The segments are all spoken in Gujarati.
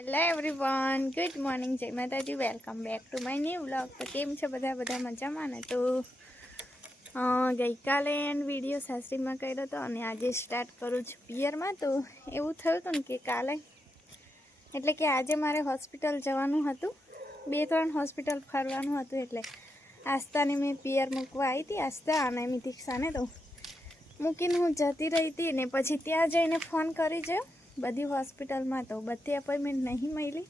હેલો એવરીવન ગુડ મોર્નિંગ જય Mataji welcome back to my new vlog તો કેમ છે બધા? બધા મજામાં ને? તો ગઈકાલે એન્ડ વીડિયો સાસરીમાં કર્યો હતો અને આજે સ્ટાર્ટ કરું છું પિયરમાં. તો એવું થયું હતું ને કે કાલે, એટલે કે આજે મારે હોસ્પિટલ જવાનું હતું. બે, ત્રણ હોસ્પિટલ ફરવાનું હતું એટલે આસ્થાને મેં પિયર મૂકવા આવી હતી આસ્તા અને મિતિક્ષાને તો મૂકીને હું જતી રહી હતી ને પછી ત્યાં જઈને ફોન કરી જોયો. બધી હોસ્પિટલમાં તો બધી અપોઇન્ટમેન્ટ નહીં મળી.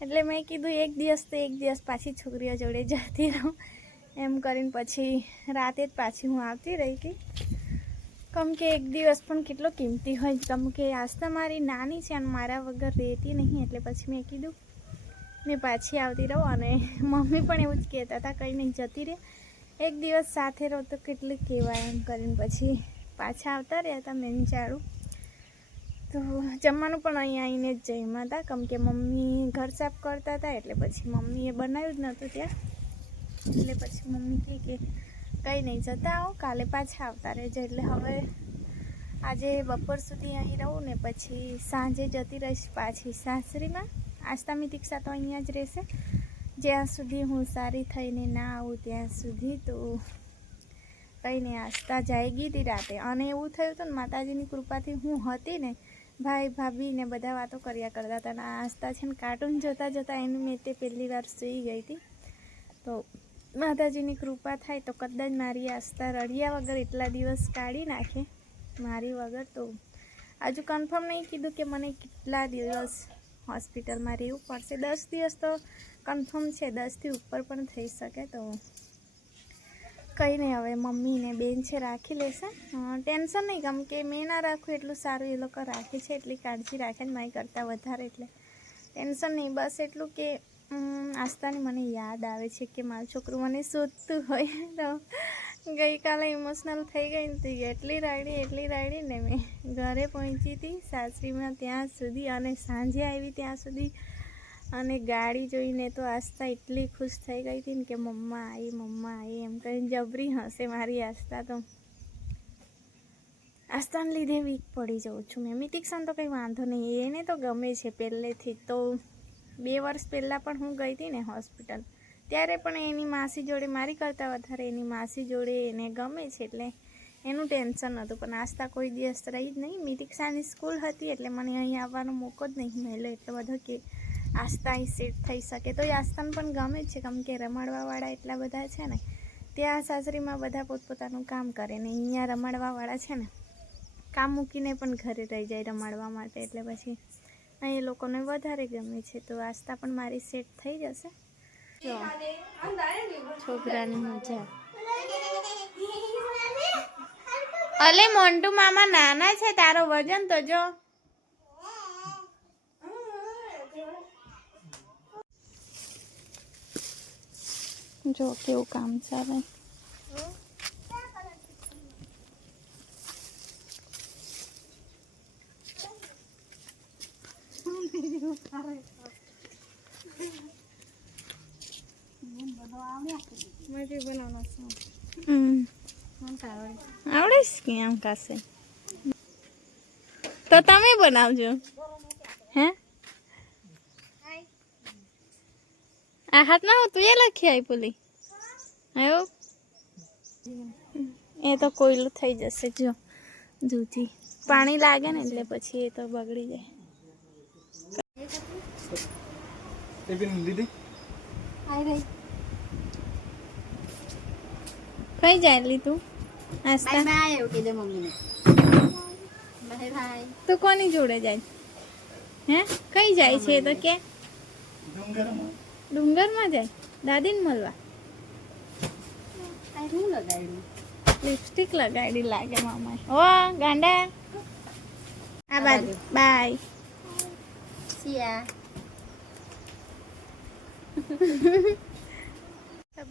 એટલે મેં કીધું એક દિવસ તો એક દિવસ પાછી છોકરીઓ જોડે જતી રહું. એમ કરીને પછી રાતે જ પાછી હું આવતી રહી ગઈ. કમ કે એક દિવસ પણ કેટલો કિંમતી હોય. કમ કે આસ્તા મારી નાની છે અને મારા વગર રહેતી નહીં. એટલે પછી મેં કીધું, મેં પાછી આવતી રહું અને મમ્મી પણ એવું જ કહેતા હતા, કંઈ નહીં, જતી રહે. એક દિવસ સાથે રહો તો કેટલું કહેવાય એમ કરીને પછી પાછા આવતા રહ્યા હતા મેં ચારું તો જમવાનું પણ અહીંયા આવીને જ જમ્યા હતા. કેમ કે મમ્મી ઘર સાફ કરતા હતા, એટલે પછી મમ્મીએ બનાવ્યું જ નહોતું ત્યાં. એટલે પછી મમ્મી કહે કે કંઈ નહીં, જતા આવો, કાલે પાછા આવતા રહેજો. એટલે હવે આજે બપોર સુધી અહીં રહું ને પછી સાંજે જતી રહીશ પાછી સાસરીમાં. આસ્થામી દીક્ષા તો અહીંયા જ રહેશે. જ્યાં સુધી હું સારી થઈને ના આવું ત્યાં સુધી તો કંઈ નહીં, આસ્થા જાયગી હતી રાતે. અને એવું થયું હતું ને, માતાજીની કૃપાથી હું હતી ને ભાઈ ભાભી ને બધા વાતો કર્યા કરતા હતા અને આ આસ્થા છે ને કાર્ટૂન જોતાં જોતાં એની મેં તે પહેલી વાર સૂઈ ગઈ હતી. તો માતાજીની કૃપા થાય તો કદાચ મારી આસ્થા રડ્યા વગર એટલા દિવસ કાઢી નાખે મારી વગર. તો હજુ કન્ફર્મ નહીં કીધું કે મને કેટલા દિવસ હોસ્પિટલમાં રહેવું પડશે. દસ દિવસ તો કન્ફર્મ છે, દસથી ઉપર પણ થઈ શકે તો કંઈ નહીં, હવે મમ્મી ને બેન છે, રાખી લેશે. ટેન્શન નહીં કેમ કે મેં ના રાખું એટલું સારું, એ લોકો રાખે છે, એટલી કાળજી રાખે ને મારી કરતાં વધારે, એટલે ટેન્શન નહીં. બસ એટલું કે આસ્થાની મને યાદ આવે છે કે મારું છોકરું મને શોધતું હોય. તો ગઈકાલે ઇમોશનલ થઈ ગઈ ને એટલી રાયડી એટલી રાયડી ને મેં ઘરે પહોંચી હતી સાસરીમાં ત્યાં સુધી અને સાંજે આવી ત્યાં સુધી અને ગાડી જોઈને તો આસ્થા એટલી ખુશ થઈ ગઈ હતી ને કે મમ્મા આવી મમ્મા આવી એમ કરીને જબરી હશે મારી આસ્થા તો. આસ્થાને લીધે વીક પડી જાઉં છું મેં. મિતિક્ષાને તો કંઈ વાંધો નહીં. એને તો ગમે છે પહેલેથી તો બે વર્ષ પહેલાં પણ હું ગઈ હતી ને હોસ્પિટલ. ત્યારે પણ એની માસી જોડે, મારી કરતાં વધારે એની માસી જોડે એને ગમે છે એટલે એનું ટેન્શન હતું પણ આસ્થા કોઈ દિવસ રહી જ નહીં. મિતિક્ષાની સ્કૂલ હતી એટલે મને અહીં આવવાનો મોકો જ નહીં મળ્યો. એટલો બધો કે આસ્થા અહીં સેટ થઈ શકે. તો એ આસ્થાને પણ ગમે છે. કેમ કે રમાડવાવાળા એટલા બધા છે ને ત્યાં સાસરીમાં બધા પોતપોતાનું કામ કરે ને, અહીંયા રમાડવાવાળા છે ને, કામ મૂકીને પણ ઘરે રહી જાય રમાડવા માટે. એટલે પછી અહીં લોકોને વધારે ગમે છે. તો આસ્થા પણ મારી સેટ થઈ જશે. છોકરાની મજા. અલે મોન્ટુ મામા નાના છે, તારો વજન તો જો. જો કેવું કામ ચાલે હમ. આવડે કે આમ કાશે? તો તમે બનાવજો. હે? આ હાથમાં હું તું એ લખી આવી પુલી. આવ્યો એ તો કોયલું થઈ જશે જો દૂધી. પાણી લાગે ને એટલે પછી એ તો બગડી જાય. કઈ જાય લીધું? આસ્તા તું કોની જોડે જાય? હે? કઈ જાય છે એ તો કે? ડુંગરમાં ડુંગરમાં જાય. દાદીને મળવા. લિપસ્ટિક લગાડી લાગે મામા ઓ ગાંડા. આ બાજુ. બાય.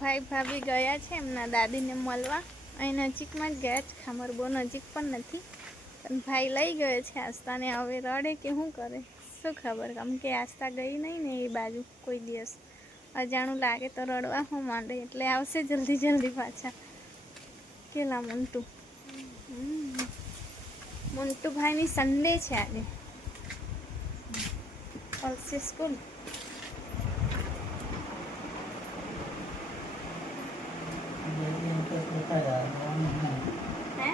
ભાઈ ભાભી ગયા છે એમના દાદીને મળવા. અહીં નજીકમાં જ ગયા છે. ખામર બહુ નજીક પણ નથી. પણ ભાઈ લઈ ગયો છે આસ્તાને હવે રડે કે શું કરે? શું ખબર? કેમ કે આસ્તા ગઈ નહીં ને એ બાજુ કોઈ દિવસ. અજાણું લાગે તો રડવા હું માંડે, એટલે આવશે જલ્દી જલ્દી પાછા. કેલા મોન્ટુ મોન્ટુ ભાઈની સન્ડે છે આજે. પલ્સી સ્કૂલ હે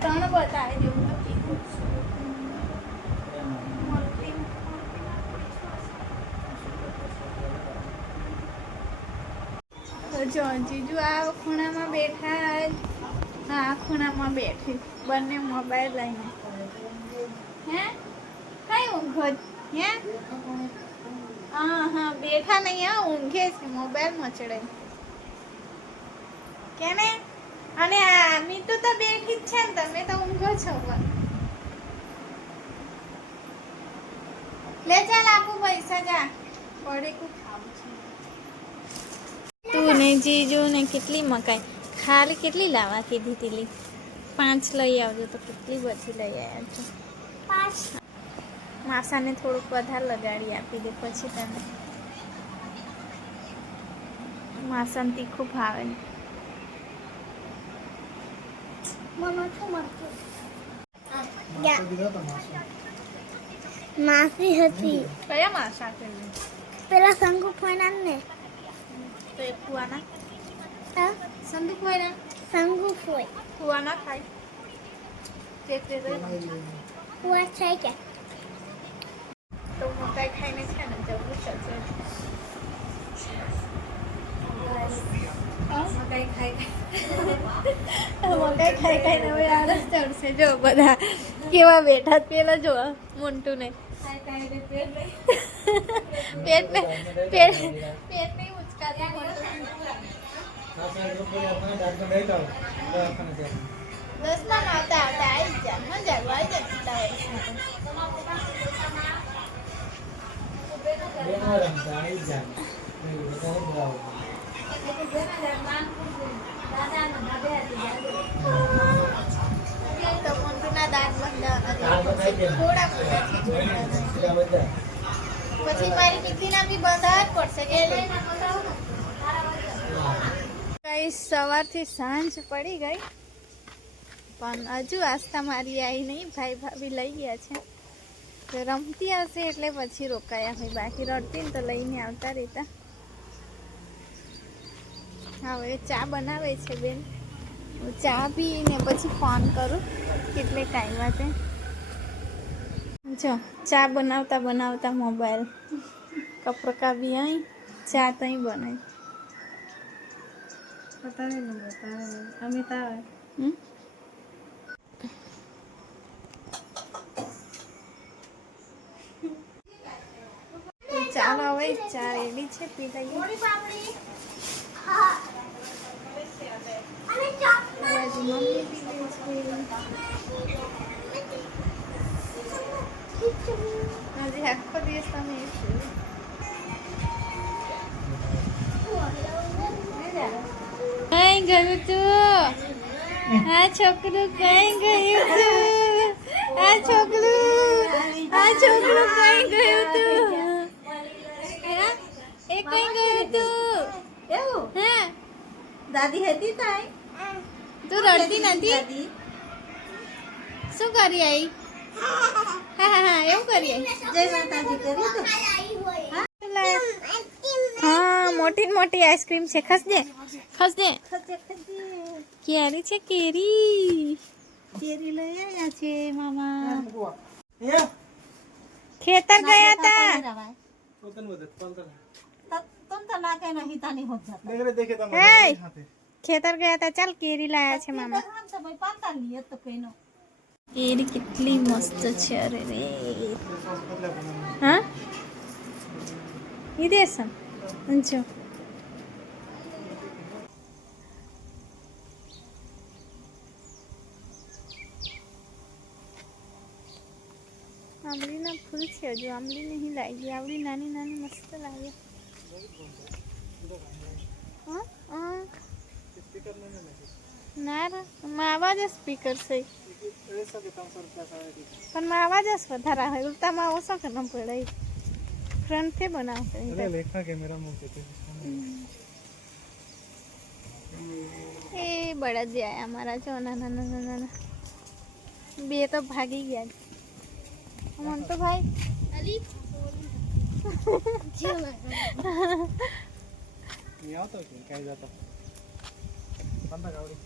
ત્રણ બતાવે જેવું નથી મોટી તો જો જીજુ, આ ખૂણામાં બેઠા હા, આ ખૂણામાં બેઠી. બંને મોબાઈલ લઈને. હે? કઈ ઊંઘો હે? હા હા, બેઠા નહીં, હા, ઊંઘે છે મોબાઈલ મચડે કેને? અને આ મીતુ તો બેઠી જ છે ને, તમે તો ઊંઘો છો પણ. લે ચાલ આપું પૈસા, જા. પડે કું ખાવું છે તું ને જીજુ ને કેટલી મકાઈ? ખાલી કેટલી લાવવા કીધી તીલી પાંચ લઈ આવજો તો કેટલી બધી લઈ આવ્યા છો? પાંચ. માસાને થોડુંક વધારે લગાડી આપી દે પછી તને. માસાને તીખું ભાવે ને. માસી હતી કયા માસા છે પેલા શંકુ ફોના ને. તો એ ફુવાના હા? સંદુ ફુવાના સંગુ ફોય ફુવાના ખાય તે તે. કુવા છે કે તો મકાઈ ખાઈને છે ને જવું છે મકાઈ ખાઈ મકાઈ ખાઈ ખાઈને હવે આળસ ચડશે જો બધા. કેવા બેઠા. પેલા જો મોન્ટુ ને પેટ ને પેટ પેટ નહીં દસમા માં આવતા હતા આવી જા મજા પછી મારી પિત્તીના બી બંધ પડશે કે કઈ સવારથી સાંજ પડી ગઈ. પણ હજુ આસ્થા મારી આવી નહીં, ભાઈ ભાભી લઈ ગયા છે. રમતી હશે એટલે પછી રોકાયા હોય. બાકી રડતી ને તો લઈને આવતા રહેતા. હવે ચા બનાવે છે બેન. હું ચા પીને પછી ફોન કરું કેટલે ટાઈમ વાતે જો, ચા બનાવતા બનાવતા મોબાઈલ કપરકા બી અહીં ચા તઈ બનાવી ચાલો હવે ચા રેડી છે. પી લઈએ આજે આખો દિવસ તમે એ ગયું તું? આ છોકરું કઈ ગયું તું? આ છોકરું આ છોકરું કઈ ગયું તું? એ કઈ ગયું તું? એવું? હે. દાદી હતી તાઈ? તું રડતી નથી? શું કરી આઈ? હા હા હા એવું કરી આઈ. જય માતાજી કરી તો હા. મોટી મોટી આઈસ્ક્રીમ છે. ખસજે ખસજે કેરી છે કેરી. કેરી લઈ આવ્યા છે મામા. ખેતર ગયા હતા તમ તો ના નહીં તાની. હોત જતા. હે ખેતર ગયા હતા ચાલ કેરી લાયા છે મામા. આમ કેરી કેટલી મસ્ત છે અરે રે. હા? એ જો આંબલીના ફૂલ છે હજુ. આંબલી નહીં લાગી. આવડી નાની નાની મસ્ત લાગે. ના જ સ્પીકર છે. પણ માં આવાજ જ વધારે આવે. ઉલટામાં ઓછો કે ન પડે ફ્રન્ટથી બનાવશે લેખા કેમેરા મૂકે એ બળદ આયા અમારા જો નાના નાના નાના. બે તો ભાગી ગયા. મન તો ભાઈ. આવતો કે? કાંઈ જતો? બંધ ગાવડી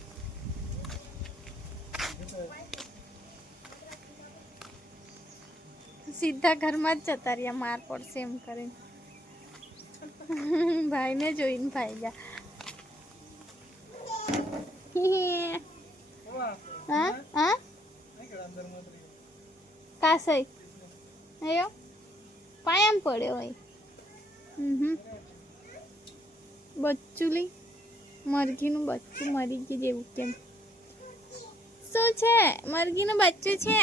સીધા ઘરમાં જ જતા રહ્યા, માર પડશે એમ કરીને. ભાઈને જોઈને ભાઈ ગયા. કાસઈ? અયો? પાયામ પડ્યો હોય હમ બચ્ચુલી? મરઘીનું બચ્ચું મરી ગયું જેવું કેમ. શું છે? મરઘીનું બચ્ચું છે?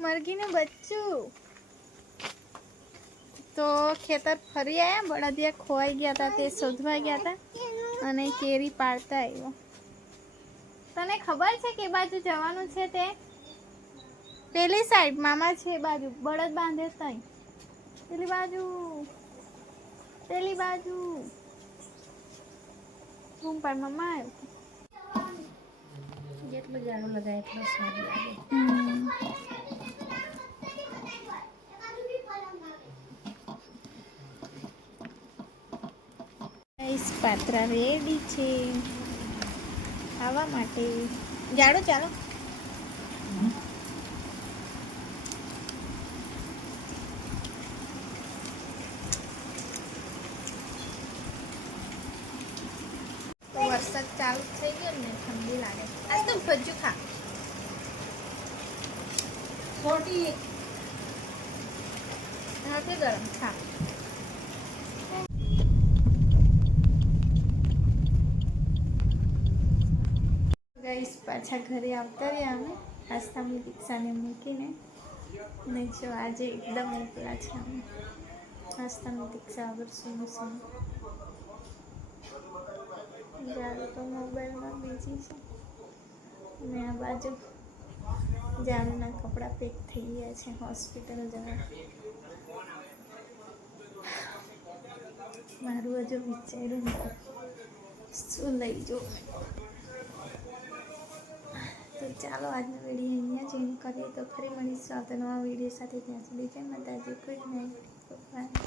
મરઘીનું બચ્ચું. તો ખેતર ફરી આવ્યા બળદિયા ખોવાઈ ગયા હતા તે શોધવા ગયા હતા અને કેરી પાડતા આવ્યો તને ખબર છે કે બાજુ જવાનું છે તે? પેલી સાઈડ મામા છે એ બાજુ. બળદ બાંધે તઈ. પેલી બાજુ. પેલી બાજુ. રૂમ પર મામા આવ્યો જેટલું જાડું લગાય એટલું સારું લાગે. ગાઈસ પાત્રા રેડી છે. ખાવા માટે. જાડો, ચાલો. તો વરસાદ ચાલુ થઈ ગયો ને, ઠંડી લાગે. આ તો ભજ્જુ ખા. છોટી હા કે ગરમ ખા. પાછા ઘરે આવતા રહ્યા અમે. આસ્થામી દીક્ષાને મૂકીને. ને જો આજે એકદમ એકલા છે અમે. આસ્થામી દીક્ષા આગળ શું શું. જ્યારે તો મોબાઈલમાં બીજી છે. અને આ બાજુ જાનના કપડાં પેક થઈ ગયા છે હોસ્પિટલ જવા. મારું હજુ વિચાર્યું શું લઈ જાઉં તો ચાલો આજનો વીડિયો અહીંયા જ એન્ડ કરીએ. તો ફરી મળીશું આવતા નવા વીડિયો સાથે. ત્યાં સુધી જય માતાજી. Good night.